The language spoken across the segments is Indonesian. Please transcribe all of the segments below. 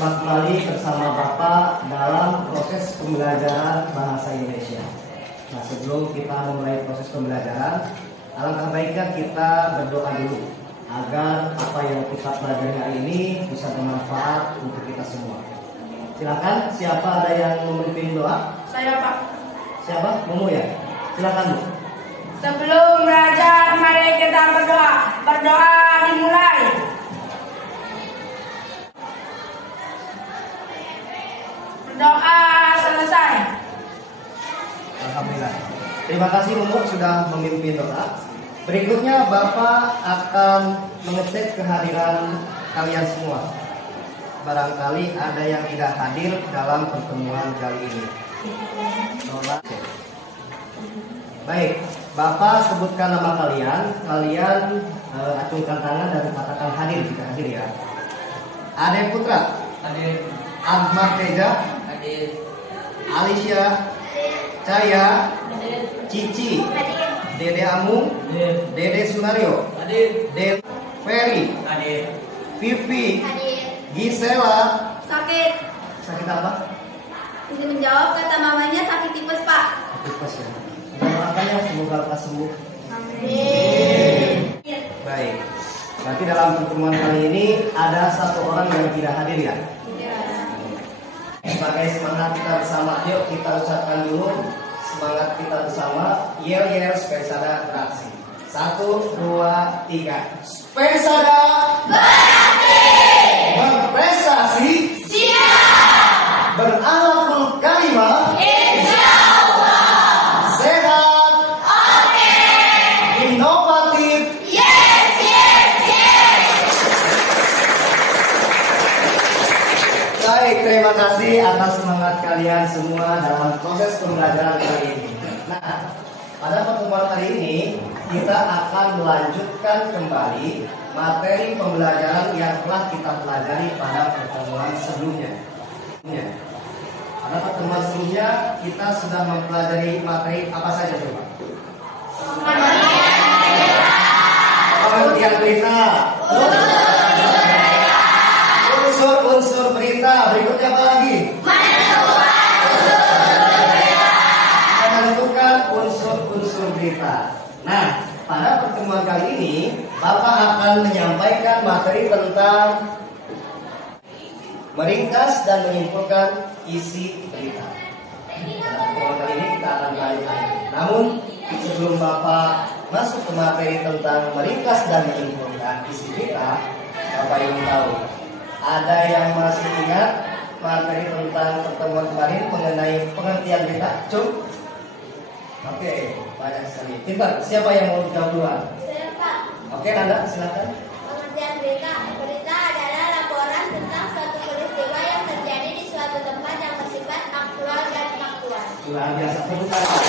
berjumpa kembali bersama Bapak dalam proses pembelajaran bahasa Indonesia. Nah, sebelum kita memulai proses pembelajaran, alangkah baiknya kita berdoa dulu agar apa yang kita pelajari hari ini bisa bermanfaat untuk kita semua. Silakan, siapa ada yang memimpin doa? Saya, Pak. Siapa? Momo ya? Silakan, Bu. Sebelum belajar, mari kita berdoa. Berdoa dimulai. Berdoa selesai. Alhamdulillah. Terima kasih Momo sudah memimpin doa. Berikutnya Bapak akan mengecek kehadiran kalian semua. Barangkali ada yang tidak hadir dalam pertemuan kali ini. Baik, Bapak sebutkan nama kalian. Kalian acungkan tangan dan katakan hadir jika hadir ya. Ade Putra, Hadir. Ahmad Teja, Hadir. Alicia, Caya, Cici, Dede Amu, Hadir. Dede Sunario, Hadir. Dede Ferry, Hadir. Vivi, Gisela. Sakit. Sakit apa? Ini menjawab kata mamanya sakit tipes, Pak. Tipes ya. Makanya semoga lekas sembuh. Amin. Baik. Berarti dalam pertemuan kali ini ada satu orang yang tidak hadir ya. Sebagai semangat kita bersama, yuk kita ucapkan dulu semangat kita bersama. Yel yel Spesada beraksi. 1, 2, 3. Spesada beraksi. Berprestasi. Siap. Berakhlakul karimah. Insyaallah. Sehat. Oke. Inovatif. Yes. Baik, terima kasih atas semangat kalian semua dalam proses pembelajaran kali ini. Nah, pada pertemuan hari ini kita akan melanjutkan kembali materi pembelajaran yang telah kita pelajari pada pertemuan sebelumnya. Pada pertemuan sebelumnya kita sudah mempelajari materi apa saja coba? Pengertian berita. Unsur-unsur berita. Berikutnya apa lagi? Menentukan unsur-unsur berita. Nah, pada pertemuan kali ini Bapak akan menyampaikan materi tentang meringkas dan menyimpulkan isi berita. Pada pertemuan kali ini kita akan melanjutkan. Namun sebelum Bapak masuk ke materi tentang meringkas dan menyimpulkan isi berita, Bapak ingin tahu, ada yang masih ingat materi tentang pertemuan kemarin mengenai pengertian berita? Cung? Oke, banyak sekali. Pintar, siapa yang mau jawab duluan? Saya, Pak. Oke, Nanda, silakan. Pengertian berita. Berita adalah laporan tentang suatu peristiwa yang terjadi di suatu tempat yang bersifat aktual dan faktual. Luar biasa, tepuk tangan.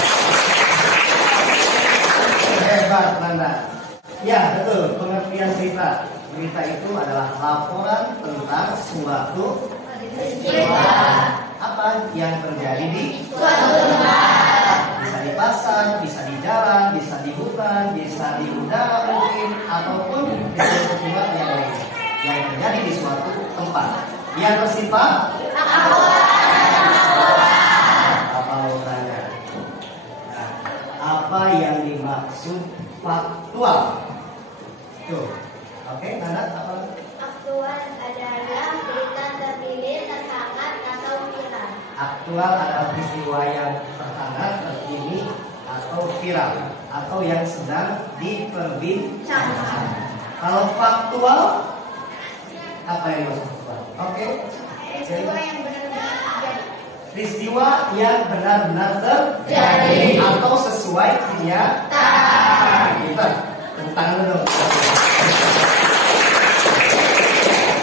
Hebat, Nanda. Ya, betul. Pengertian berita. Berita itu adalah laporan tentang suatu peristiwa apa yang terjadi di Suatu tempat. Bisa di pasar, bisa di jalan, bisa di hutan, bisa di udara mungkin, ataupun di suatu tempat yang lain yang terjadi di suatu tempat yang bersifat apa lautannya. Nah, apa yang dimaksud faktual? Tuh, oke, Nanda, apa? Aktual adalah berita terpilih, terhangat, atau viral. Aktual adalah peristiwa yang terhangat, terkini, atau viral, atau yang sedang diperbincangkan. Kalau faktual, apa yang dimaksud faktual? Oke. Peristiwa yang benar-benar terjadi. Peristiwa yang benar-benar terjadi atau sesuai kenyataan. Kita tentang dulu.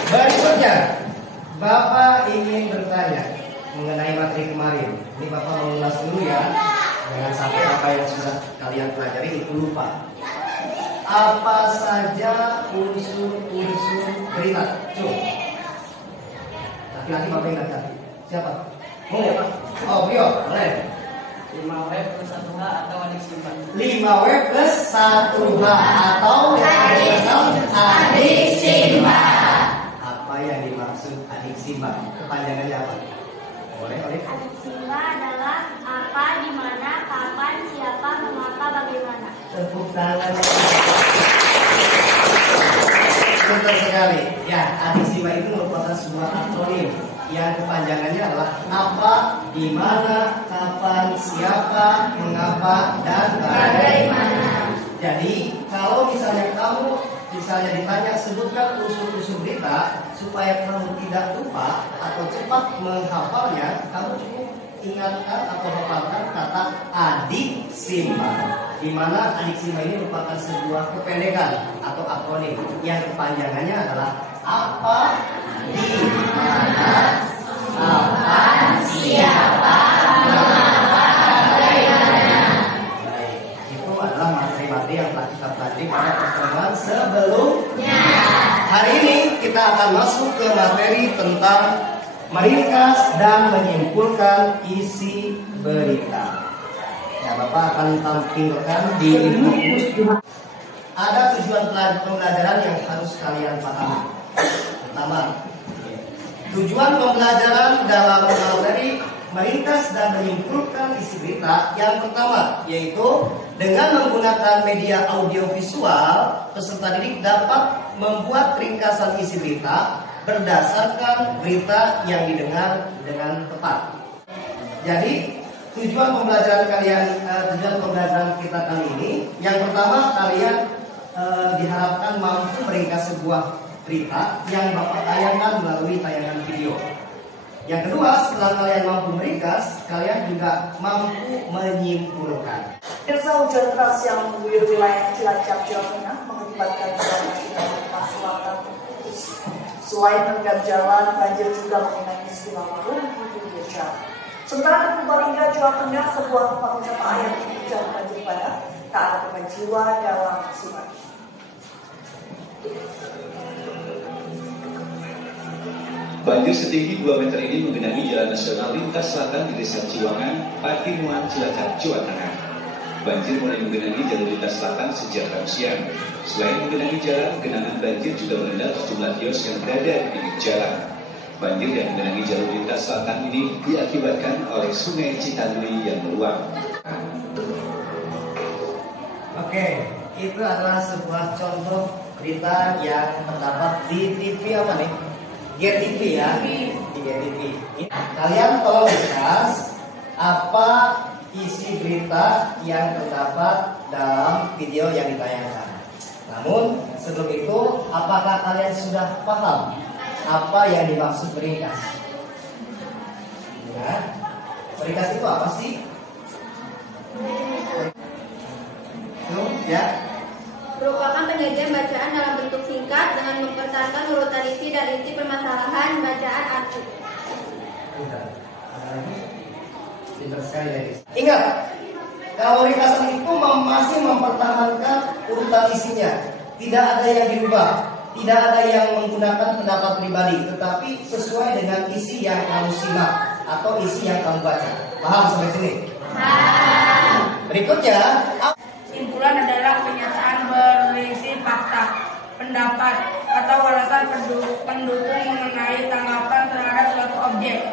Berikutnya, Bapak ingin bertanya mengenai materi kemarin. Ini Bapak mengulas dulu ya. Jangan sampai apa yang sudah kalian pelajari itu lupa. Apa saja unsur-unsur berita? Coba. Laki-laki Bapak ingat kan? Siapa? Oh ya Pak. Oh Brio, boleh. 5W plus 1H atau adik simpan. 5W plus 1H atau yang dikenal adik simbang. Apa yang dimaksud adik simbang? kepanjangannya apa? Boleh, boleh. Aneksima adalah apa, di mana, kapan, siapa, mengapa, bagaimana. Tepuk tangan. Betul sekali. Ya, aneksima itu merupakan sebuah akronim yang kepanjangannya adalah apa, di mana, kapan, siapa, mengapa, dan bagaimana. Jadi, kalau misalnya kamu ditanya sebutkan unsur-unsur berita supaya kamu tidak lupa atau cepat menghafalnya, kamu cukup ingatkan atau hafalkan kata adiksima, di mana adiksima ini merupakan sebuah kependekan atau akronim yang kepanjangannya adalah apa, di mana, kapan, siapa, mengapa, bagaimana. Baik, itu adalah materi-materi yang telah kita pelajari pada pertemuan sebelumnya. Hari ini kita akan masuk ke materi tentang meringkas dan menyimpulkan isi berita. Ya, Bapak akan tampilkan di info. Ada tujuan pembelajaran yang harus kalian pahami. Pertama, tujuan pembelajaran dalam materi meringkas dan menyimpulkan isi berita yang pertama, yaitu dengan menggunakan media audiovisual, peserta didik dapat membuat ringkasan isi berita berdasarkan berita yang didengar dengan tepat. Jadi tujuan pembelajaran kita kali ini, yang pertama kalian diharapkan mampu meringkas sebuah berita yang Bapak tayangkan melalui tayangan video. Yang kedua, setelah kalian mampu meringkas, kalian juga mampu menyimpulkan. Pemirsa, hujan deras yang mengguyur wilayah Cilacap, Jawa Tengah mengakibatkan jalan nasional lintas selatan terputus. Selain merendam jalan, banjir juga mengenangi sejumlah rumah di desa. Sementara di Purbalingga, Jawa Tengah, sebuah tempat wisata air hujan banjir bandang, tak ada korban jiwa dalam musibah. Banjir setinggi 2 meter ini menggenangi jalan nasional lintas selatan di Desa Ciwangan, Patimuan, Cilacap, Jawa Tengah. Banjir mulai menggenangi jalur lintas selatan sejak Rabu siang. Selain menggenangi jalan, genangan banjir juga merendam sejumlah kios yang berada di pinggir jalan. Banjir yang menggenangi jalur lintas selatan ini diakibatkan oleh Sungai Cikanduli yang meluap. Oke, itu adalah sebuah contoh berita yang terdapat di TV apa nih? GTV ya, di GTV. Kalian tolong ringkas apa isi berita yang terdapat dalam video yang ditayangkan. Namun sebelum itu, apakah kalian sudah paham apa yang dimaksud meringkas? Ya, meringkas itu apa sih? Ya. Merupakan penyajian bacaan dalam bentuk singkat dengan mempertahankan urutan isi dan inti permasalahan bacaan arti. Pintar sekali, ladies. Ingat, kalau ringkasan itu masih mempertahankan urutan isinya, tidak ada yang diubah, tidak ada yang menggunakan pendapat pribadi, tetapi sesuai dengan isi yang kamu simak atau isi yang kamu baca. Paham sampai sini? Paham. Berikutnya, Simpulan adalah pernyataan berisi fakta, pendapat, atau alasan pendukung mengenai tanggapan terhadap suatu objek.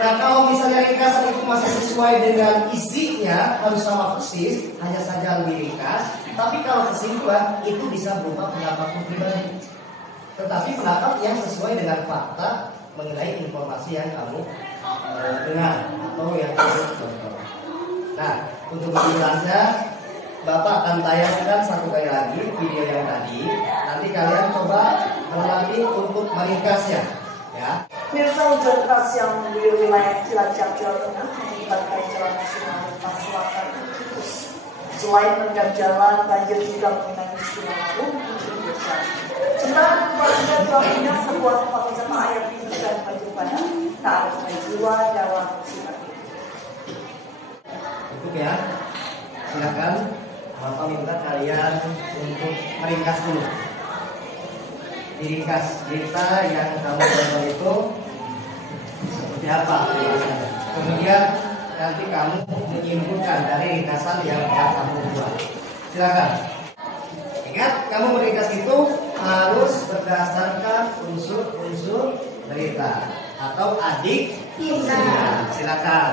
nah kalau misalnya ringkasan itu masih sesuai dengan isinya, harus sama persis, hanya saja lebih ringkas. Tapi kalau kesimpulan itu bisa berupa pendapat pribadi, tetapi pendapat yang sesuai dengan fakta mengenai informasi yang kamu dengar atau yang kamu tonton. Nah, untuk lebih jelasnya, Bapak akan tayangkan satu kali lagi video yang tadi. Nanti kalian coba berlatih untuk meringkasnya, ya. Pemirsa, hujan deras yang mengguyur wilayah Cilacap, Jawa Tengah mengakibatkan jalan nasional lintas selatan terputus. Selain merendam jalan, banjir juga mengenangi sejumlah rumah di desa. Sementara di Purbalingga, Jawa Tengah, sebuah tempat wisata air hujan banjir bandang, tak ada korban jiwa dalam musibah. Cukup ya. Silakan Bapak minta kalian untuk meringkas dulu. Diringkas berita yang kamu tonton itu seperti apa. Kemudian nanti kamu menyimpulkan dari ringkasan yang kamu buat. Silakan. Ingat, kamu meringkas itu harus berdasarkan unsur-unsur berita atau adik Silakan. Silakan.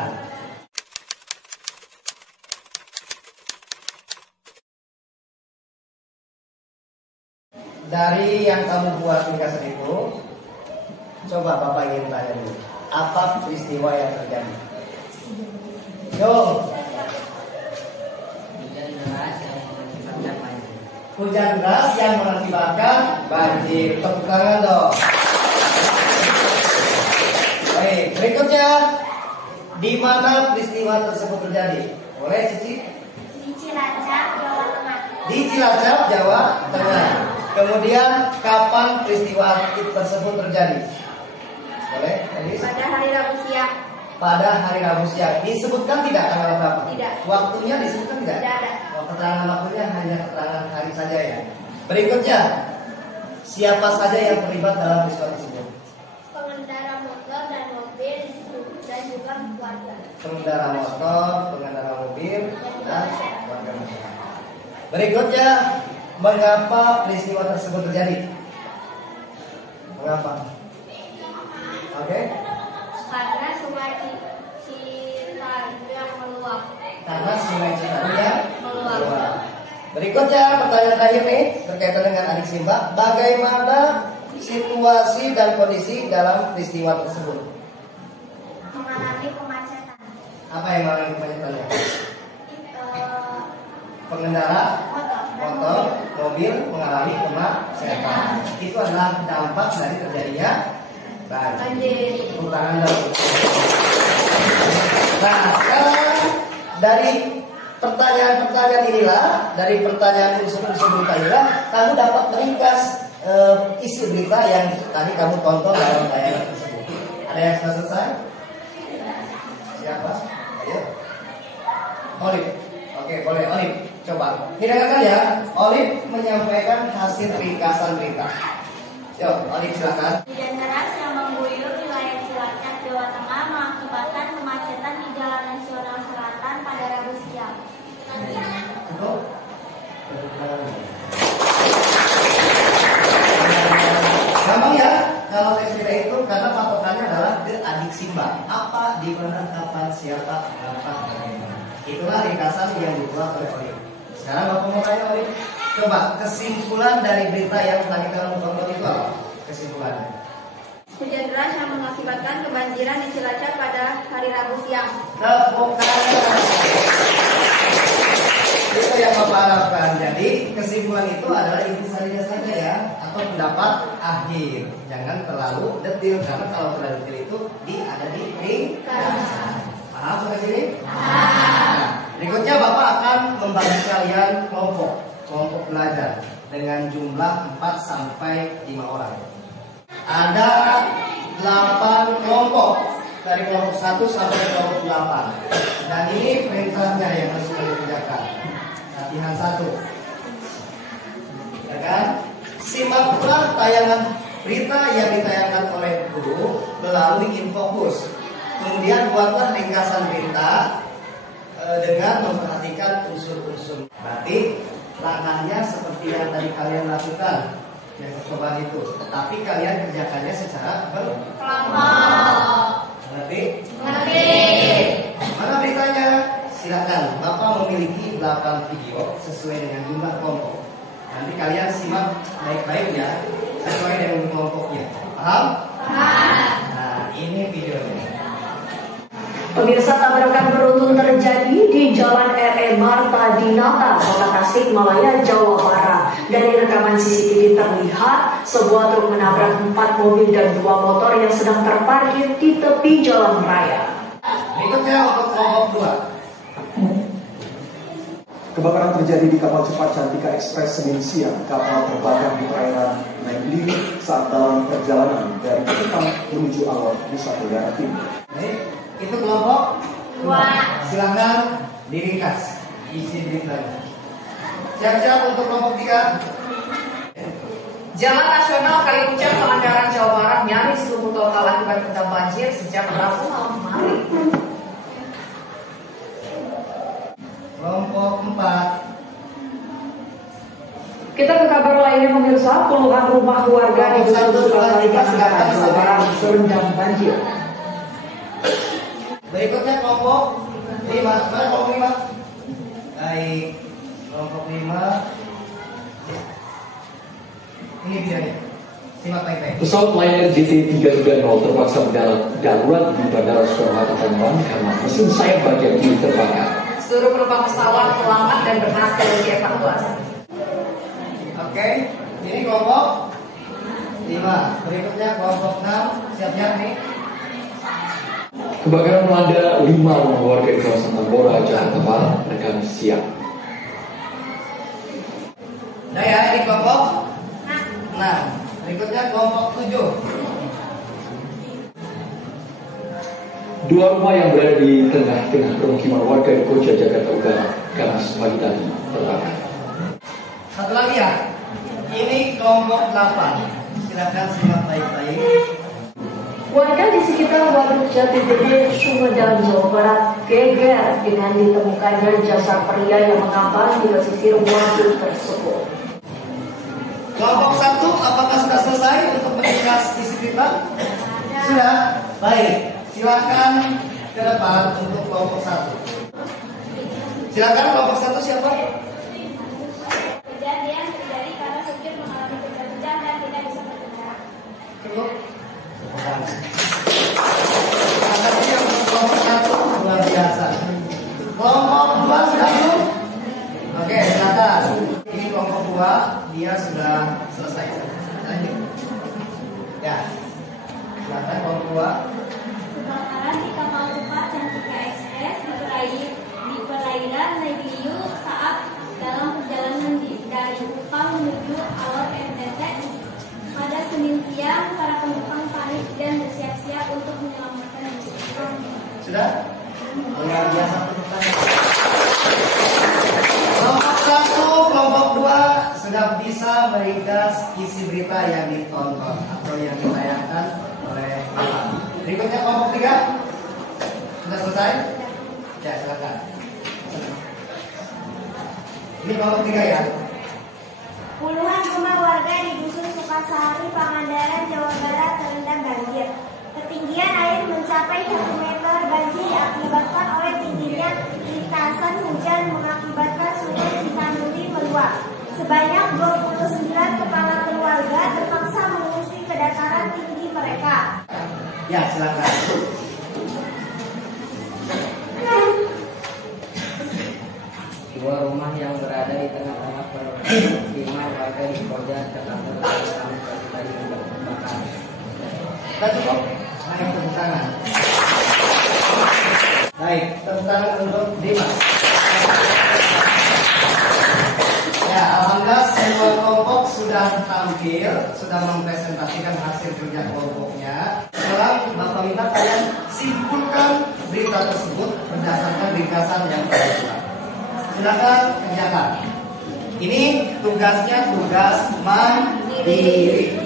Dari yang kamu buat ringkasan itu, coba Bapak ingin tanya dulu, apa peristiwa yang terjadi? Yo, hujan deras yang mengakibatkan banjir. Tepuk tangan dong. Baik, berikutnya, di mana peristiwa tersebut terjadi? Boleh Cici? Di Cilacap, Jawa Tengah. Di Cilacap, Jawa Tengah. Kemudian kapan peristiwa tersebut terjadi? Boleh? Elis? Pada hari Rabu siang. Pada hari Rabu siang. Disebutkan tidak tanggal berapa? Tidak. Waktunya disebutkan tidak? Tidak ada. Oh, keterangan waktunya hanya keterangan hari saja ya. Berikutnya, siapa saja yang terlibat dalam peristiwa tersebut? Pengendara motor dan mobil dan juga keluarga. Pengendara motor, pengendara mobil, dan warga masyarakat. Berikutnya, mengapa peristiwa tersebut terjadi? Mengapa? Oke? Karena sungai Citarum yang meluap. Karena sungai Citarum yang Meluap. meluap. Berikutnya, pertanyaan terakhir nih berkaitan dengan adik Simba. Bagaimana situasi dan kondisi dalam peristiwa tersebut? Mengalami kemacetan. Apa yang mengalami kemacetannya? Pengendara Motor. mobil mengalami kemacetan. Itu adalah dampak dari terjadinya banjir. Banjir. Tepuk tangan dong. Nah, sekarang dari pertanyaan-pertanyaan inilah, dari pertanyaan unsur-unsur berita inilah, kamu dapat meringkas isi berita yang tadi kamu tonton dalam tayangan tersebut. Ada yang sudah selesai? Siapa? Ayo. Olive. Oke, boleh Olive. Coba. Dengarkan ya. Olive menyampaikan hasil ringkasan berita. Yuk, Olive silakan. Hujan deras yang mengguyur wilayah Cilacap, Jawa Tengah mengakibatkan kemacetan di Jalan Nasional Selatan pada Rabu siang. Cukup? Gampang ya, kalau tes berita itu karena patokannya adalah ke adik Simba. Apa, di mana, kapan, siapa, kenapa, bagaimana. Itulah ringkasan yang dibuat oleh Olive. Sekarang Bapak mau tanya Olive, coba kesimpulan dari berita yang tadi kamu tonton itu apa? Kesimpulannya? Hujan deras yang mengakibatkan kebanjiran di Cilacap pada hari Rabu siang. Tepuk tangan. Itu yang Bapak harapkan. Jadi kesimpulan itu adalah intisarinya saja ya, atau pendapat akhir. Jangan terlalu detil karena kalau terlalu detil itu ada di ringkasan. Paham sampai sini? Nah, berikutnya Bapak akan membagi kalian kelompok belajar dengan jumlah 4 sampai 5 orang. Ada 8 kelompok dari kelompok 1 sampai kelompok 8. Dan ini perintahnya yang harus kalian kerjakan. Latihan 1. Ya kan? Simak pula tayangan berita yang ditayangkan oleh guru melalui Infokus. Kemudian buatlah ringkasan berita dengan memperhatikan unsur-unsur. Berarti langkahnya seperti yang tadi kalian lakukan, yang percobaan itu. Tetapi kalian kerjakannya secara Kelompok. Mengerti? Mengerti. Mana beritanya? Silakan. Bapak memiliki 8 video sesuai dengan jumlah kelompok. Nanti kalian simak baik-baik ya, sesuai dengan kelompoknya. Paham? Paham. Nah, ini videonya. Pemirsa, tabrakan beruntun terjadi di Jalan R.E. Marta Dinata, Kota Tasikmalaya, Jawa Barat. Dari rekaman CCTV terlihat sebuah truk menabrak 4 mobil dan 2 motor yang sedang terparkir di tepi jalan raya. Berikutnya untuk kelompok 2. Kebakaran terjadi di kapal cepat Cantika Express Senin siang. Kapal terbakar di perairan Nailili saat dalam perjalanan dari Kupang menuju Alor, Nusa Tenggara Timur. Baik. Itu kelompok 2. Silakan diringkas isi beritanya. Siap-siap untuk kelompok 3. Jalan Nasional Kalipucang, Pangandaran, Jawa Barat nyaris lumpuh total akibat terendam banjir sejak Rabu malam kemarin. Kelompok 4. Kita ke kabar lainnya pemirsa, puluhan rumah warga di Dusun Sukasari, Tangerang, Jawa Barat terendam banjir. Berikutnya kelompok 5. Mana kelompok 5? Baik, kelompok 5. Ini videonya. Simak baik-baik. Pesawat Lion JT330 terpaksa mendarat darurat di Bandara Soekarno-Hatta Tangerang karena mesin sayap bagian kiri terbakar. Seluruh penumpang pesawat selamat dan berhasil dievakuasi. Oke, ini kelompok 5. Berikutnya kelompok 6. Siap-siap nih. Kebakaran melanda 5 rumah warga di kawasan Tambora, Jakarta Barat, rekan siang. Nah ya, ini kelompok 6. Berikutnya kelompok 7. 2 rumah yang berada di tengah-tengah permukiman warga di Koja, Jakarta Utara, Kamis pagi tadi terbakar. Satu lagi ya. Ini kelompok 8. Silakan simak baik-baik. Warga di sekitar Waduk Jati Gede, Sumedang, Jawa Barat geger dengan ditemukannya jasad pria yang mengambang di pesisir waduk tersebut. Kelompok 1, apakah sudah selesai untuk meningkas isi berita? Sudah? Baik. Silakan ke depan untuk kelompok 1. Silakan kelompok 1 siapa? Kejadian terjadi karena supir mengalami kejang dan tidak bisa bergerak. Cukup. Makasih untuk kelompok 1 luar biasa. Kelompok 2 sudah belum? Oke, silakan. Ini kelompok 2, dia sudah selesai. Lanjut. Ya. Silakan kelompok 2. Kebakaran di kapal cepat Cantika Express di perairan Legiu saat dalam perjalanan dari Kupang menuju Alor NTT. Pada Senin siang, para penumpang panik dan bersiap-siap untuk menyelamatkan diri. Sudah? Luar biasa penumpangnya. Kelompok 1, kelompok 2 sudah bisa meringkas isi berita yang ditonton atau yang ditayangkan oleh Bapak. Berikutnya kelompok 3. Sudah selesai? Ya, silakan. Ini kelompok 3 ya. Puluhan rumah warga di Dusun Sukasari, Pangandaran, Jawa Barat terendam banjir. Ketinggian air mencapai 1 meter. Banjir diakibatkan oleh tingginya lintasan hujan mengakibatkan Sungai Citanuri meluap. Sebanyak 29 kepala keluarga terpaksa mengungsi ke dataran tinggi mereka. Ya, silakan. Dua rumah yang berada di tengah-tengah permukiman warga di Koja, Jakarta Utara tadi terbakar. Sudah cukup? Naik tepuk tangan. Baik, tepuk tangan untuk Dimas. Ya, alhamdulillah semua kelompok sudah tampil, sudah mempresentasikan hasil kerja kelompoknya. Sekarang Bapak minta kalian simpulkan berita tersebut berdasarkan ringkasan yang telah. Silakan kerjakan. Ini tugasnya tugas mandiri.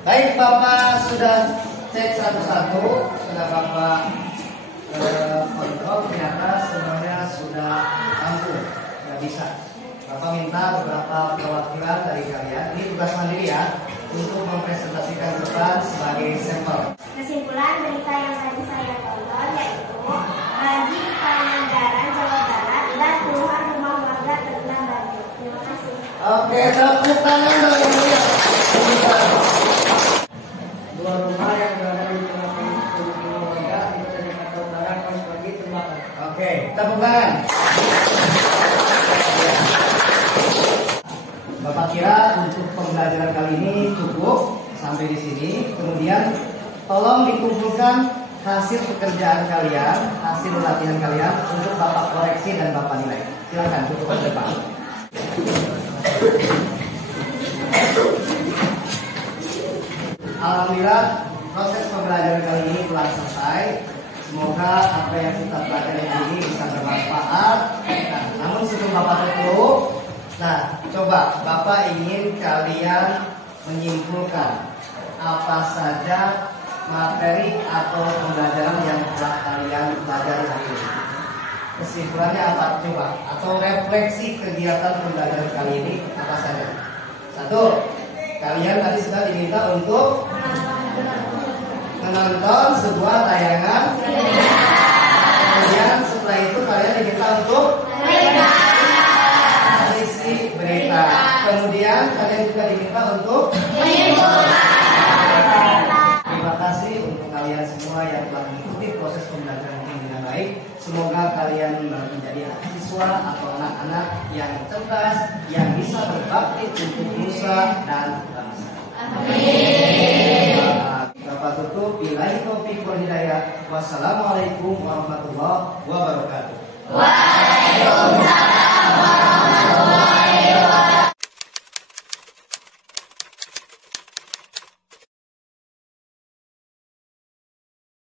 Baik, Bapak sudah cek satu-satu, sudah Bapak kontrol, ternyata semuanya sudah rampung, sudah bisa. Bapak minta beberapa perwakilan dari kalian, ini tugas mandiri ya, untuk mempresentasikan depan sebagai sampel. Kesimpulan berita yang tadi saya tonton yaitu banjir Pangandaran, Jawa Barat dan puluhan rumah warga terendam banjir. Terima kasih. Oke, tepuk tangan dong yang mulia. Dua rumah yang berada di tengah-tengah permukiman warga di Jakarta Utara Kamis pagi terbakar. Oke, tepuk tangan. Bapak kira untuk pembelajaran kali ini cukup sampai di sini. Kemudian tolong dikumpulkan hasil pekerjaan kalian, hasil latihan kalian untuk Bapak koreksi dan Bapak nilai. Silakan cukup ke depan. Alhamdulillah proses pembelajaran kali ini telah selesai. Semoga apa yang kita pelajari ini bisa bermanfaat. Nah, namun sebelum Bapak tutup, nah coba Bapak ingin kalian menyimpulkan apa saja materi atau pembelajaran yang telah kalian pelajari hari ini. Kesimpulannya apa? Coba. Atau refleksi kegiatan pembelajaran kali ini apa saja? 1. Kalian tadi sudah diminta untuk menonton sebuah tayangan. Kemudian setelah itu kalian diminta untuk isi berita. Kemudian kalian juga diminta untuk terima kasih untuk kalian semua yang telah mengikuti proses pembelajaran ini dengan baik. Semoga kalian menjadi siswa atau anak-anak yang cerdas, yang bisa berbakti untuk nusa dan bangsa. Amin. Bapak tutup. Billahi taufiq wal hidayah. Wassalamualaikum warahmatullahi wabarakatuh.